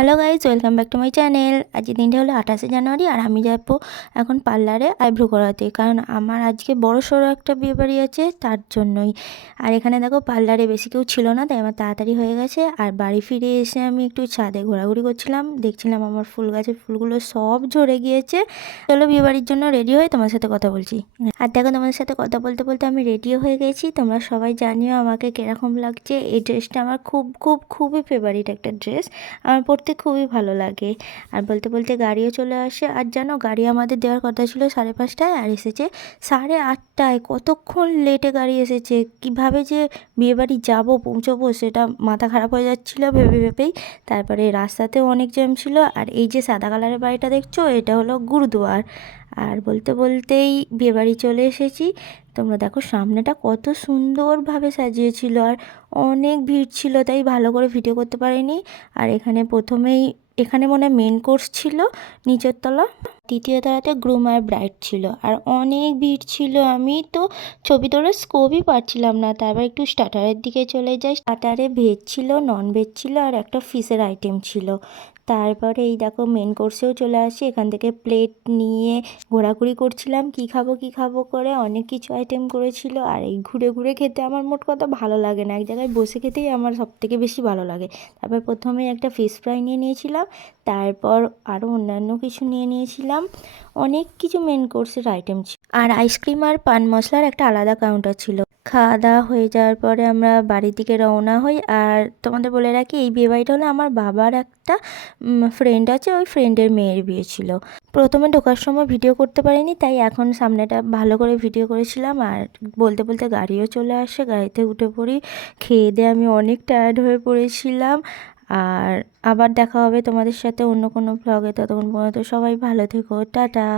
Hello guys, welcome back to my channel. আজকে দিনটা হলো 28শে জানুয়ারি আর আমি যাবো এখন পার্লারে আইব্রো করাতে, কারণ আমার আজকে বড় সড়ো একটা বিয়েবাড়ি আছে, তার জন্যই। আর এখানে দেখো পার্লারে বেশি কেউ ছিল না, তাই আমার তাড়াতাড়ি হয়ে গেছে। আর বাড়ি ফিরে এসে আমি একটু ছাদে ঘোরাঘুরি করছিলাম, দেখছিলাম আমার ফুল গাছের ফুলগুলো সব ঝরে গিয়েছে। চলো বিয়েবাড়ির জন্য রেডি হয়ে তোমার সাথে কথা বলছি। আর দেখো, তোমাদের সাথে কথা বলতে বলতে আমি রেডিও হয়ে গেছি। তোমরা সবাই জানিও আমাকে কীরকম লাগছে। এই ড্রেসটা আমার খুবই ফেভারিট একটা ড্রেস, আমার পড়তে খুবই ভালো লাগে। আর বলতে বলতে গাড়িও চলে আসে। আর জানো, গাড়ি আমাদের দেওয়ার কথা ছিল 5:30টায়, আর এসেছে 8:30টায়। কতক্ষণ লেটে গাড়ি এসেছে। কিভাবে যে বিয়েবাড়ি যাবো, পৌঁছবো, সেটা মাথা খারাপ হয়ে যাচ্ছিলো ভেবেই। তারপরে রাস্তাতেও অনেক জ্যাম ছিল। আর এই যে সাদা কালারের বাড়িটা দেখছো, এটা হলো গুরুদুয়ার। আর বলতে বলতেই বিয়েবাড়ি চলে এসেছি। তোমরা দেখো সামনেটা কত সুন্দরভাবে সাজিয়েছিল, আর অনেক ভিড় ছিল, তাই ভালো করে ভিডিও করতে পারিনি। আর এখানে মনে হয় মেন কোর্স ছিল, নিচের তলা, তৃতীয় তলাতে গ্রুম আর ব্রাইড ছিল। আর অনেক ভিড় ছিল, আমি তো ছবি তোলার স্কোপই পাচ্ছিলাম না। তারপর একটু স্টার্টারের দিকে চলে যাই। স্টার্টারে ভেজ ছিল, নন ভেজ ছিল, আর একটা ফিশের আইটেম ছিল। তারপরে এই দেখো মেন কোর্সেও চলে আসি। এখান থেকে প্লেট নিয়ে ঘোরাঘুরি করছিলাম, কী খাবো করে। অনেক কিছু আইটেম করেছিল। আর এই ঘুরে ঘুরে খেতে আমার মোট কথা ভালো লাগে না, এক জায়গায় বসে খেতেই আমার সবথেকে বেশি ভালো লাগে। তারপর প্রথমে একটা ফিশ ফ্রাই নিয়ে নিয়েছিলাম, তারপর আরও অন্যান্য কিছু নিয়ে নিয়েছিলাম। অনেক কিছু মেন কোর্সের আইটেম ছিল। আর আইসক্রিম আর পান মশলার একটা আলাদা কাউন্টার ছিল। খাওয়া দাওয়া হয়ে যাওয়ার পরে আমরা বাড়ির দিকে রওনা হই। আর তোমাদের বলে রাখি, এই বিয়েবাড়িটা হলো আমার বাবার একটা ফ্রেন্ড আছে, ওই ফ্রেন্ডের মেয়ের বিয়ে ছিল। প্রথমে ঢোকার সময় ভিডিও করতে পারিনি, তাই এখন সামনেটা ভালো করে ভিডিও করেছিলাম। আর বলতে বলতে গাড়িও চলে আসে, গাড়িতে উঠে পড়ি। খেয়ে দিয়ে আমি অনেক টায়ার্ড হয়ে পড়েছিলাম। আর আবার দেখা হবে তোমাদের সাথে অন্য কোনো ব্লগে। ততক্ষণ পর্যন্ত সবাই ভালো থেকো, টাটা।